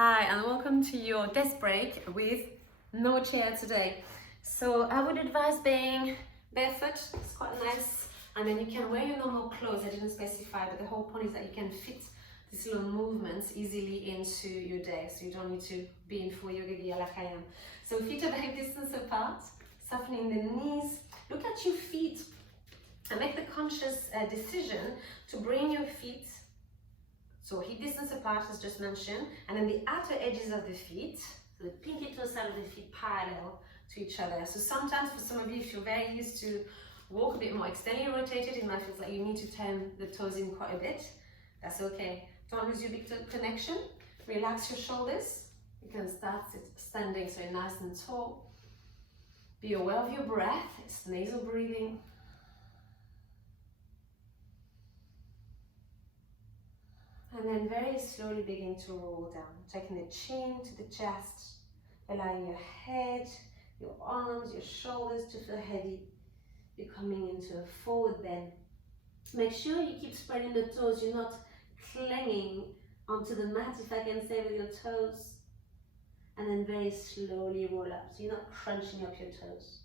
Hi and welcome to your desk break with no chair today. So I would advise being barefoot, it's quite nice, and then you can wear your normal clothes. I didn't specify, but the whole point is that you can fit these little movements easily into your day, so you don't need to be in full yoga gear like I am. So feet are hip distance apart, softening the knees. Look at your feet and make the conscious decision to bring your feet, so hip distance apart as just mentioned, and then the outer edges of the feet, so the pinky toe side of the feet parallel to each other. So sometimes for some of you, if you're very used to walk a bit more externally rotated, it might feel like you need to turn the toes in quite a bit. That's okay. Don't lose your big toe connection. Relax your shoulders. You can start standing so you're nice and tall. Be aware of your breath. It's nasal breathing. And then very slowly begin to roll down, taking the chin to the chest, allowing your head, your arms, your shoulders to feel heavy. You're coming into a forward bend. Make sure you keep spreading the toes. You're not clinging onto the mat, if I can say, with your toes. And then very slowly roll up, so you're not crunching up your toes.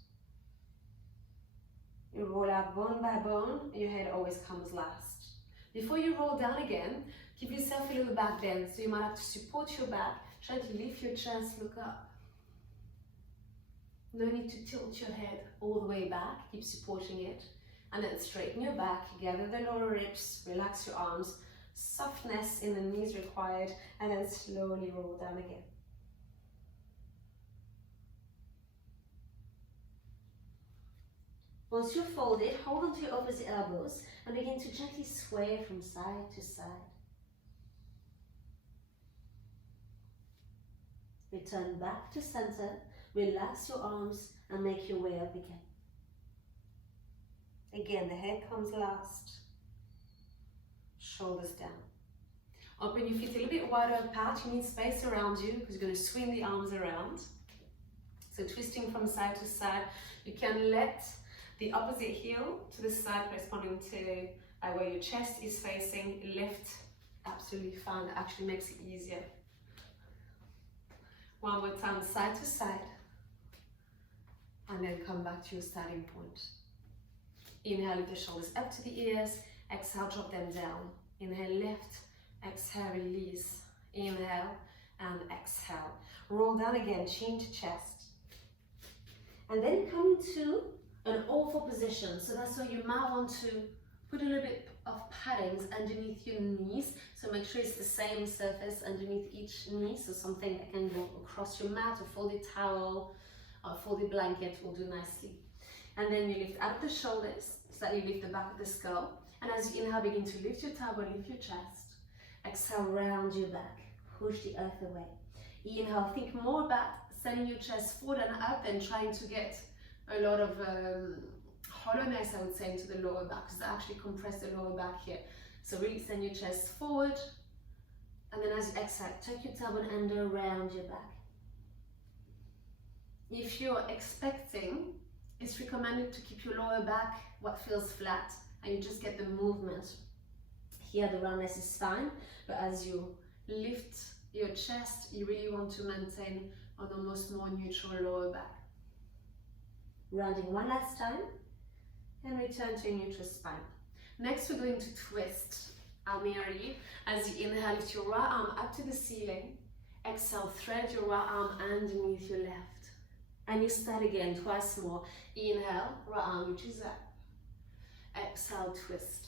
You roll up bone by bone, your head always comes last. Before you roll down again, give yourself a little back bend, so you might have to support your back, try to lift your chest, look up. No need to tilt your head all the way back, keep supporting it. And then straighten your back, gather the lower ribs, relax your arms, softness in the knees required, and then slowly roll down again. Once you're folded, hold onto your opposite elbows and begin to gently sway from side to side. Return back to center, relax your arms and make your way up again. Again, the head comes last, shoulders down. Open your feet a little bit wider apart. You need space around you because you're going to swing the arms around. So twisting from side to side, you can let the opposite heel to the side corresponding to where your chest is facing lift. Absolutely fine, that actually makes it easier. One more time, side to side, and then come back to your starting point. Inhale, lift the shoulders up to the ears. Exhale, drop them down. Inhale, lift. Exhale, release. Inhale and exhale. Roll down again, chin to chest. And then come into an awful position. So that's where you might want to put a little bit of paddings underneath your knees. So make sure it's the same surface underneath each knee. So something that can go across your mat, a folded towel, or a folded blanket will do nicely. And then you lift out the shoulders, slightly lift the back of the skull. And as you inhale, begin to lift your tailbone, lift your chest. Exhale, round your back, push the earth away. Inhale, think more about sending your chest forward and up than trying to get a lot of hollowness, I would say, into the lower back, because they actually compress the lower back here. So really send your chest forward. And then as you exhale, tuck your tailbone under, round your back. If you're expecting, it's recommended to keep your lower back what feels flat, and you just get the movement. Here the roundness is fine, but as you lift your chest, you really want to maintain an almost more neutral lower back. Rounding one last time, and return to a neutral spine. Next we're going to twist. I'll mirror you. As you inhale, lift your right arm up to the ceiling. Exhale, thread your right arm underneath your left. And you start again, twice more. Inhale, right arm reaches up. Exhale, twist.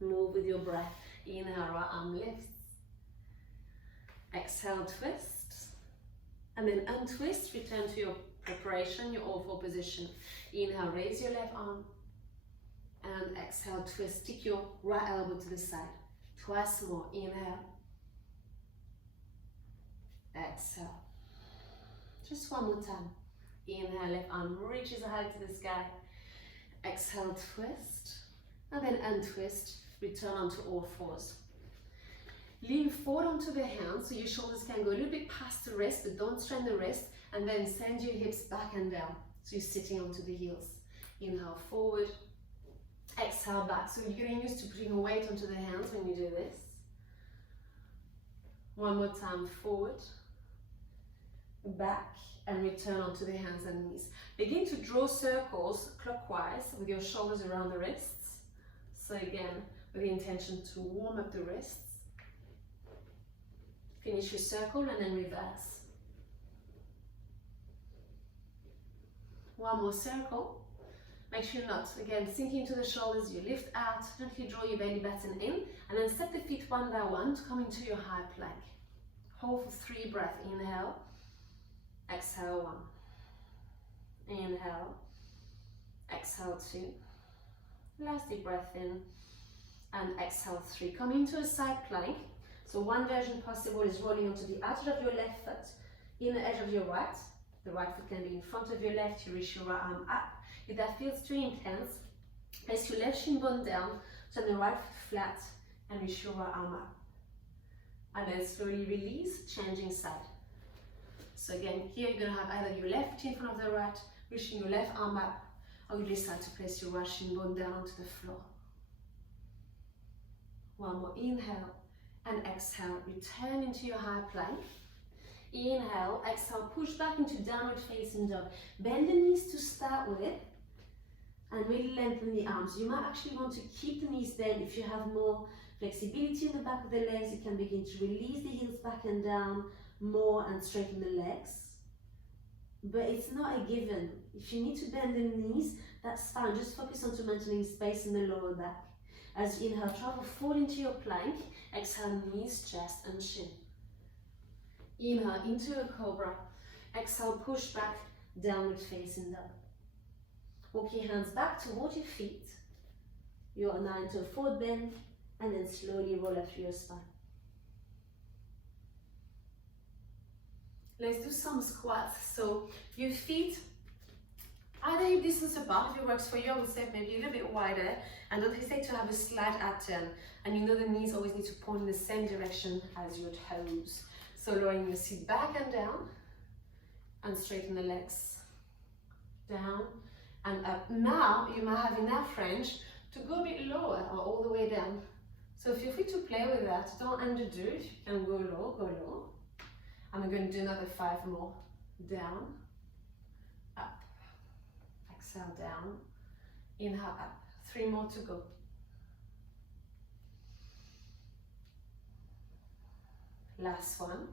Move with your breath. Inhale, right arm lifts. Exhale, twist. And then untwist, return to your preparation, your all-four position. Inhale, raise your left arm. And exhale, twist. Stick your right elbow to the side. Twice more. Inhale. Exhale. Just one more time. Inhale, left arm reaches high to the sky. Exhale, twist. And then untwist. Return onto all fours. Lean forward onto the hands so your shoulders can go a little bit past the wrist, but don't strain the wrist. And then send your hips back and down. So you're sitting onto the heels. Inhale, forward. Exhale, back. So you're getting used to putting weight onto the hands when you do this. One more time, forward, back, and return onto the hands and knees. Begin to draw circles clockwise with your shoulders around the wrists. So again, with the intention to warm up the wrists. Finish your circle and then reverse. One more circle. Make sure you're not, again, sinking into the shoulders. You lift out, gently draw your belly button in, and then step the feet one by one to come into your high plank. Hold for 3 breaths. Inhale, exhale 1. Inhale, exhale 2. Last deep breath in, and exhale 3. Come into a side plank. So one version possible is rolling onto the outer of your left foot, inner edge of your right. The right foot can be in front of your left. You reach your right arm up. If that feels too intense, place your left shin bone down, turn the right foot flat, and reach your right arm up. And then slowly release, changing side. So again, here you're going to have either your left foot in front of the right, reaching your left arm up, or you decide to place your right shin bone down onto the floor. One more inhale and exhale. Return into your high plank. Inhale, exhale, push back into downward facing dog. Bend the knees to start with and really lengthen the arms. You might actually want to keep the knees bent. If you have more flexibility in the back of the legs, you can begin to release the heels back and down more and straighten the legs. But it's not a given. If you need to bend the knees, that's fine. Just focus on maintaining space in the lower back. As you inhale, travel forward into your plank. Exhale, knees, chest and shin. Inhale into a cobra. Exhale, push back, downward facing dog. Walk your hands back towards your feet. You are now into a forward bend, and then slowly roll up through your spine. Let's do some squats. So your feet, either hip distance apart, if it works for you, I would say maybe a little bit wider, and don't hesitate to have a slight upturn. And you know the knees always need to point in the same direction as your toes. So lowering the seat back and down, and straighten the legs. Down and up. Now you might have enough range to go a bit lower or all the way down. So feel free to play with that. Don't underdo it. You can go low, go low. I'm going to do another 5 more. Down, up, exhale down, inhale up. 3 more to go. Last one.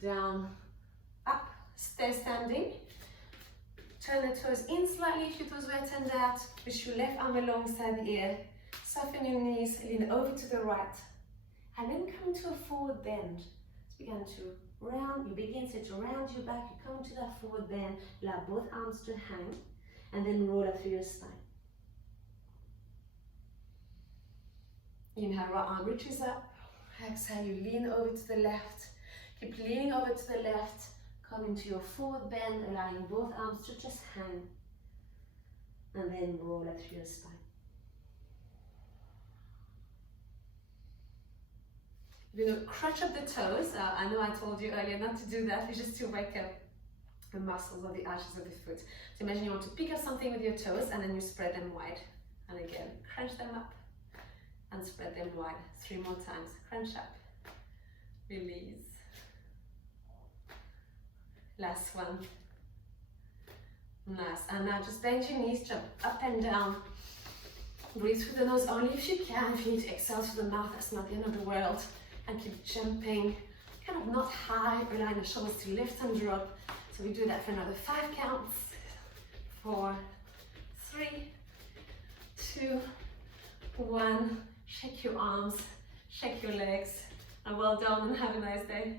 Down, up, stay standing. Turn the toes in slightly if your toes were turned out. Push your left arm alongside the ear. Soften your knees, lean over to the right. And then come to a forward bend. Begin to round, you begin to round your back, you come to that forward bend, allow both arms to hang, and then roll up through your spine. Inhale, right arm reaches up. Exhale, you lean over to the left. Keep leaning over to the left. Come into your forward bend, allowing both arms to just hang. And then roll up through your spine. You're going to crunch up the toes. I know I told you earlier not to do that. It's just to wake up the muscles of the arches of the foot. So imagine you want to pick up something with your toes and then you spread them wide. And again, crunch them up and spread them wide. 3 more times. Crunch up. Release. Last one. Nice. And now just bend your knees, jump up and down. Breathe through the nose only if you can. If you need to exhale through the mouth, that's not the end of the world. And keep jumping, kind of not high, relying the shoulders to lift and drop. So we do that for another 5 counts. 4, 3, 2, 1. Shake your arms, shake your legs. And well done and have a nice day.